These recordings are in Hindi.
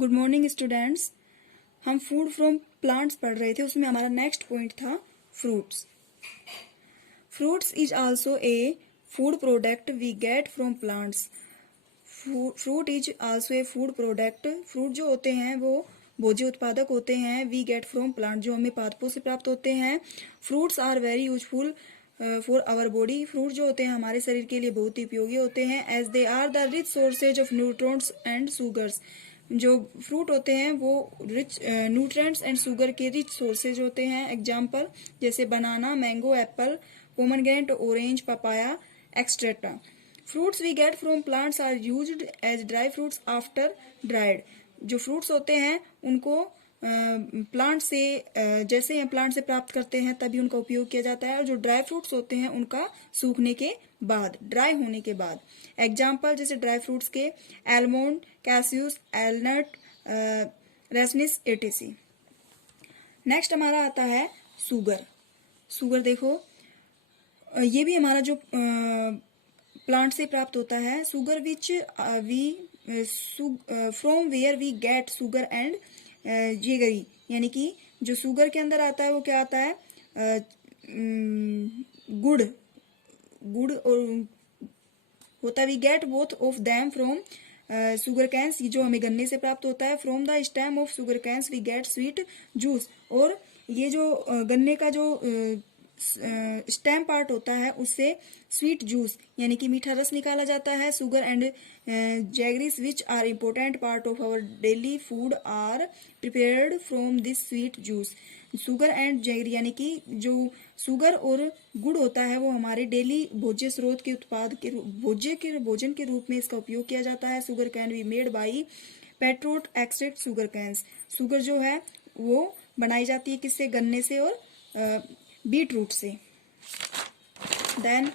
Good morning students. हम फूड फ्रॉम प्लांट्स पढ़ रहे थे, उसमें हमारा नेक्स्ट पॉइंट था fruits. Fruits is also a food product we get from plants. Fruit is also a food product. Fruit जो होते हैं वो भोज्य उत्पादक होते हैं। वी गेट फ्रॉम प्लांट, जो हमें पादपों से प्राप्त होते हैं। Fruits are very useful for our body. Fruit जो होते हैं हमारे शरीर के लिए बहुत ही उपयोगी होते हैं। As they are the rich sources of nutrients and sugars. जो फ्रूट होते हैं वो रिच न्यूट्रिएंट्स एंड शुगर के रिच सोर्सेज होते हैं। एग्जाम्पल जैसे banana, mango, apple, pomegranate, orange, papaya, etcetera. Fruits we get from plants are used as dry fruits after dried. जो फ्रूट्स होते हैं उनको प्लांट से जैसे हम प्लांट से प्राप्त करते हैं तभी उनका उपयोग किया जाता है। और जो ड्राई फ्रूट्स होते हैं उनका सूखने के बाद, ड्राई होने के बाद। एग्जाम्पल जैसे ड्राई फ्रूट्स के एलमोंड, कैस्यूस, एलनट, रेसनिस, एटीसी। नेक्स्ट हमारा आता है शुगर। शुगर देखो, ये भी हमारा जो प्लांट से प्राप्त होता है। Sugar which we from where we get sugar and jaggery, यानी कि जो शुगर के अंदर आता है वो क्या आता है, गुड़। गुड़ और होता है। We get both of them from sugar canes, जो हमें गन्ने से प्राप्त होता है। From the stem of sugar canes we get sweet juice. और ये जो गन्ने का जो स्टेम पार्ट होता है उससे स्वीट जूस यानी कि मीठा रस निकाला जाता है। Sugar and jaggeries which are important part of our daily food are prepared from this sweet juice. Sugar and jaggery यानी कि जो शुगर और गुड़ होता है वो हमारे डेली भोज्य स्रोत के उत्पाद के भोजन के रूप में इसका उपयोग किया जाता है। Sugar can be made by पेट्रोट एक्सट्रैक्ट शुगर कैंस। शुगर जो है वो बनाई जाती है किससे, गन्ने से और बीट रूट से। देन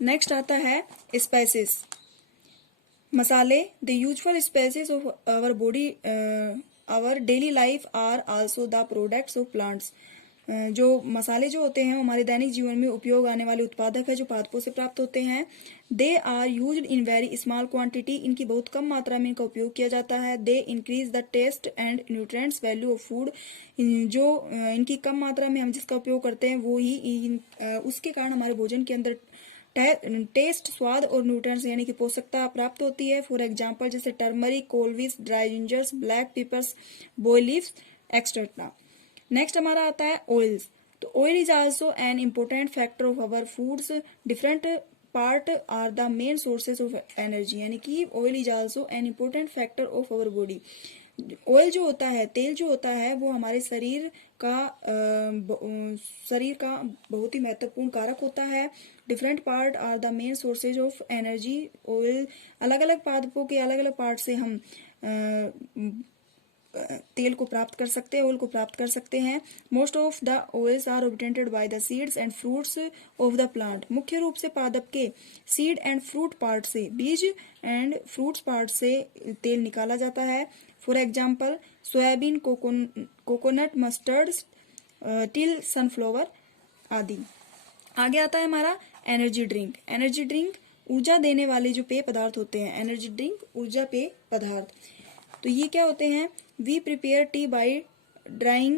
नेक्स्ट आता है स्पाइसेस, मसाले। The usual spices of our body our daily life are also the products of plants. जो मसाले जो होते हैं हमारे दैनिक जीवन में उपयोग आने वाले उत्पादक है जो पादपों से प्राप्त होते हैं। They are used in very small quantity. इनकी बहुत कम मात्रा में इनका उपयोग किया जाता है। They increase the taste and nutrients value of food. जो इनकी कम मात्रा में हम जिसका उपयोग करते हैं वो ही उसके कारण हमारे भोजन के अंदर टेस्ट, स्वाद और न्यूट्रिएंट्स यानी कि पोषकता प्राप्त होती है। फॉर एग्जाम्पल जैसे turmeric, cloves, dry gingers, black peppers, bay leaves, etcetera. Next हमारा आता है ऑयल्स। तो oil is also an important factor of our foods. Different part are the main sources of energy, यानी कि oil is also an important factor of our body. Oil जो होता है, तेल जो होता है वो हमारे शरीर का बहुत ही महत्वपूर्ण कारक होता है। Different part are the main sources of energy. Oil अलग अलग पादपों के अलग अलग पार्ट से हम तेल को प्राप्त कर सकते हैं, ऑयल को प्राप्त कर सकते हैं। Most of the oils are obtained by the seeds and fruits of the plant. मुख्य रूप से पादप के सीड एंड फ्रूट पार्ट से, बीज एंड फ्रूट्स पार्ट से तेल निकाला जाता है। For example soybean, coconut, mustard, till, sunflower आदि। आगे आता है हमारा एनर्जी ड्रिंक। एनर्जी ड्रिंक ऊर्जा देने वाले जो पेय पदार्थ होते हैं। एनर्जी ड्रिंक ऊर्जा पेय पदार्थ। तो ये क्या होते हैं, we prepare tea by drying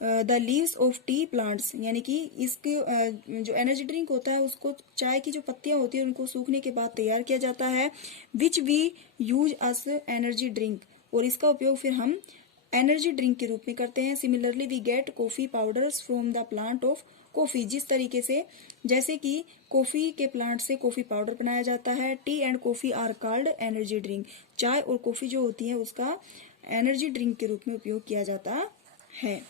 the leaves of tea plants, यानी कि इसके जो एनर्जी ड्रिंक होता है उसको चाय की जो पत्तियां होती है उनको सूखने के बाद तैयार किया जाता है। Which we use as energy drink, और इसका उपयोग फिर हम एनर्जी ड्रिंक के रूप में करते हैं। Similarly we get coffee powders from the plant of coffee. जिस तरीके से जैसे कि कॉफी के प्लांट से कॉफी पाउडर बनाया जाता है। Tea and coffee are called energy drink. चाय और कॉफी जो होती है उसका एनर्जी ड्रिंक के रूप में उपयोग किया जाता है।